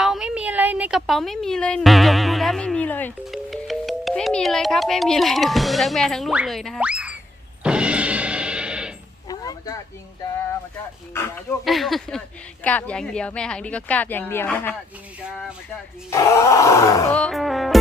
ป๋าไม่มีเลย ในกระเป๋าไม่มีเลยหนูจกดูแล้วไม่มีเลย ไม่มีเลยครับ ไม่มีเลยดูดูทั้งแม่ทั้งลูกเลยนะคะมันจะจริงจ้ามันจะจริงจ้าโยกโยกโยกจ้าจริงจ้กราบอย่างเดียวแม่หางดีก็กราบอย่างเดียวนะคะมัจจริงจ้ามันจะจริง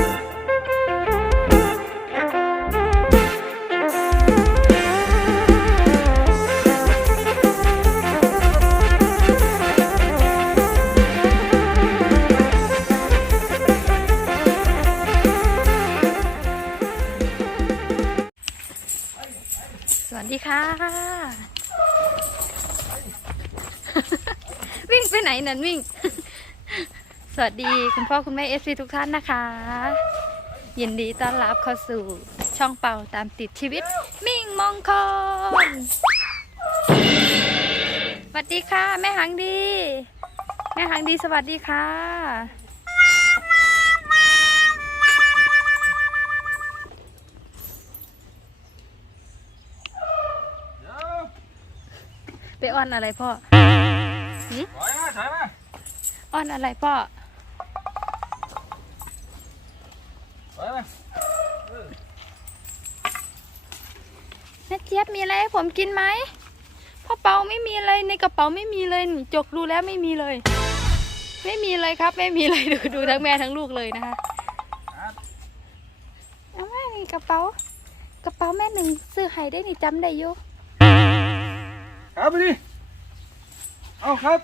ค่ะ วิ่งไปไหนนั่นวิ่ง สวัสดีคุณพ่อคุณแม่เอฟซีทุกท่านนะคะ ยินดีต้อนรับเข้าสู่ช่องเป่าตามติดชีวิต มิ่งมงคลสวัสดีค่ะ แม่หางดี แม่หางดีสวัสดีค่ะ ไปอ้อนอะไรพ่อหึถอยมาถอยมาอ้อนอะไรพ่อ ถอยมาแม่เจี๊ยบมีอะไรให้ผมกินไหมพ่อเปาไม่มีเลยในกระเป๋าไม่มีเลยหนูจกดูแล้วไม่มีเลย ไม่มีเลยครับ ไม่มีเลยดูดูทั้งแม่ทั้งลูกเลยนะคะครับเอาแม่มีกระเป๋า กระเป๋าแม่หนึ่งซื้อให้ได้นี่จำได้อยู่ ครับไปดิเอาครับ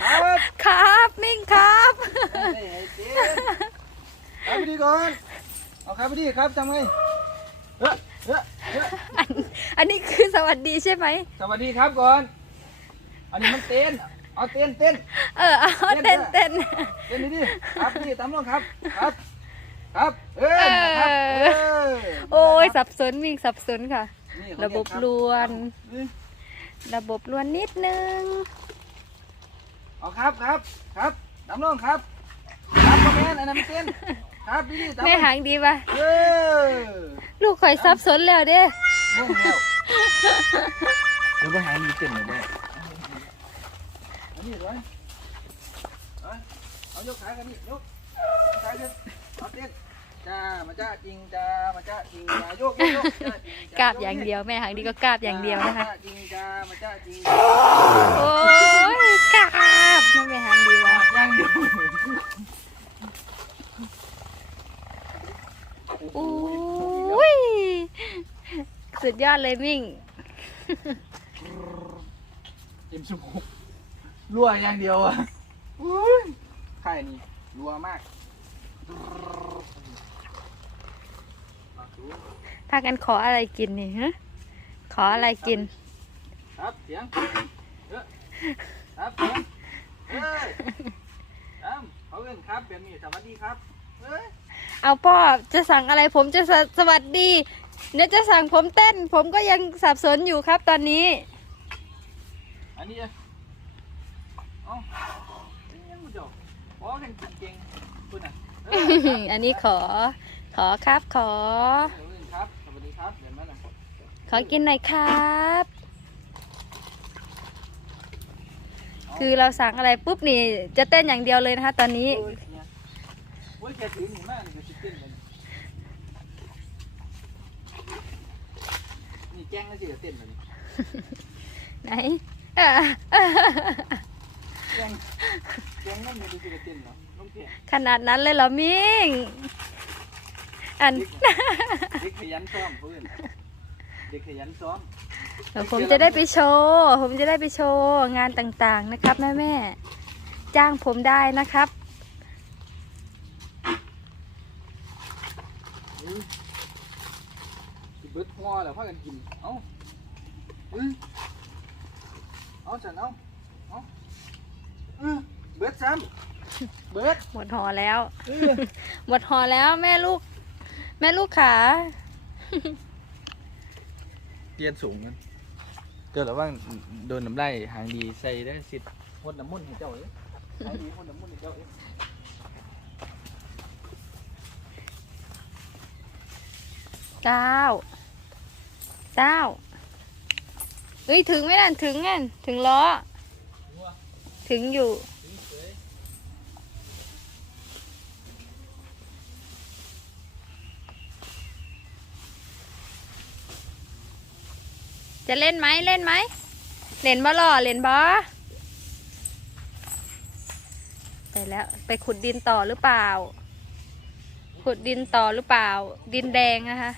ครับครับมิ่งครับให้ให้เจ๊ครับไปดิก่อนเอาครับไปดิครับทำไงเฮ้ยเฮ้ยเฮ้ยอันอันนี้คือสวัสดีใช่ไหม สวัสดีครับก่อน อันนี้มันเต้น เอาเต้นเต้น เออเอาเต้นเต้นเต้นดิครับดิตามน้องครับ ครับ ครับ เอ้ยครับเออ โอ้ยสับสนมิ่งสับสนค่ะนี่ ระบบลวนนี่ระบบลวนนิดนึงเอาครับครับครับตามน้องครับครับพ่อแม่นอันนั้นมันเต้นครับดิตามแม่หางดีปะเออลูกข่อยสับสนแล้วเด้ม่วงแล้วเดี๋ยวไปหามีเต้นหน่อยได้อันนี้ด้วยเอาเอายกขากันนี่ยกขาขึ้นเอาเต้น จ้ามาจ้าจริงจ้ามาจ้าจริงจ้าโยกโยกโยกจ้าจริงจ้กราบอย่างเดียวแม่หางดีก็กราบอย่างเดียวนะคะมาจ้าจริงจ้ามาจ้าจริงโอ้ยกราบนั่นแม่หางดีวะย่างเดียวอุ้ยสุดยอดเลยมิ่งเต็มสมองรั่วอย่างเดียวอะอุ้ยไข่นี่รัวมาก พากันขออะไรกินนี่ฮะขออะไรกิน ครับเสียงเอ้อครับเสียงเอ้ยครับเขาเอิ้นครับแบบนี้สวัสดีครับเอ้ยเอาพ่อจะสั่งอะไรผมจะสสวัสดีเดี๋ยวจะสั่งผมเต้น ผมก็ยังสับสนอยู่ครับตอนนี้ อันนี้อะเอ้าเอ้ยยังบ่จบอ๋อเล่นเก่งคุณน่ะเอ้ยอันนี้ขอ ขอครับขอเขาเอิ้นครับ สวัสดีครับ เดี๋ยวมาหน่อยขอกินหน่อยครับ คือเราสั่งอะไรปุ๊บนี่ จะเต้นอย่างเดียวเลยนะคะ ตอนนี้ โอ้ยเนี่ยโอ้ยแกถือหนีมากนี่ก็สิเต้นเลยนี่แจ้งแล้วสิจะเต้นเลยไหนอะแจ้งแจ้งนั่นมีดูสิจะเต้นเนาะน้องแกขนาดนั้นเลยเหรอมิ่ง อัน เด็กขยันซ้อมเพื่อนเด็กขยันซ้อมเดี๋ยวผมจะได้ไปโชว์ ผมจะได้ไปโชว์งานต่างๆนะครับแม่แม่ๆจ้างผมได้นะครับ อื้อสิเบิดหัวแล้วพากันกิน เอ้าอื้อเอาฉันเอาเอาอื้อเบิดซ้ำเบิด หมดหอแล้วอื้อหมดหอแล้วแม่ลูก แม่ลูกขาเตียนสูงมันเกิดแล้วว่าโดนน้ำได้หางดีใส่ได้สิทธิ์พดน้ำมุ่นให้เจ้าเอ้ยหางดีพดน้ำมุ่นให้เจ้าเอ้ยเก้าเก้าเอ้ยถึงไหมนั่นถึงนั่นถึงล้อ ถึงอยู่ ถึง จะเล่นไหมเล่นไหมเล่นบ่ล่อเล่นบ่ไปแล้วไปขุดดินต่อหรือเปล่า ขุดดินต่อหรือเปล่า ดินแดงนะคะ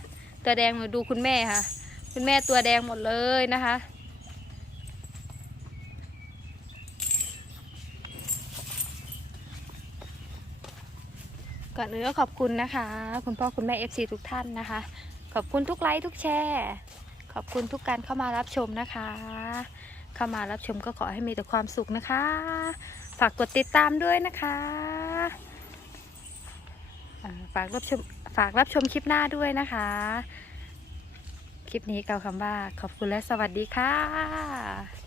ตัวแดงมาดูคุณแม่ค่ะ คุณแม่ตัวแดงหมดเลยนะคะ ก่อนอื่นก็ขอบคุณนะคะ คุณพ่อคุณแม่ FC ทุกท่านนะคะ ขอบคุณทุกไลค์ทุกแชร์ ขอบคุณทุกการเข้ามารับชมนะคะ เข้ามารับชมก็ขอให้มีแต่ความสุขนะคะ ฝากกดติดตามด้วยนะคะฝากรับชมฝากรับชมคลิปหน้าด้วยนะคะ คลิปนี้กล่าคำว่าขอบคุณและสวัสดีค่ะ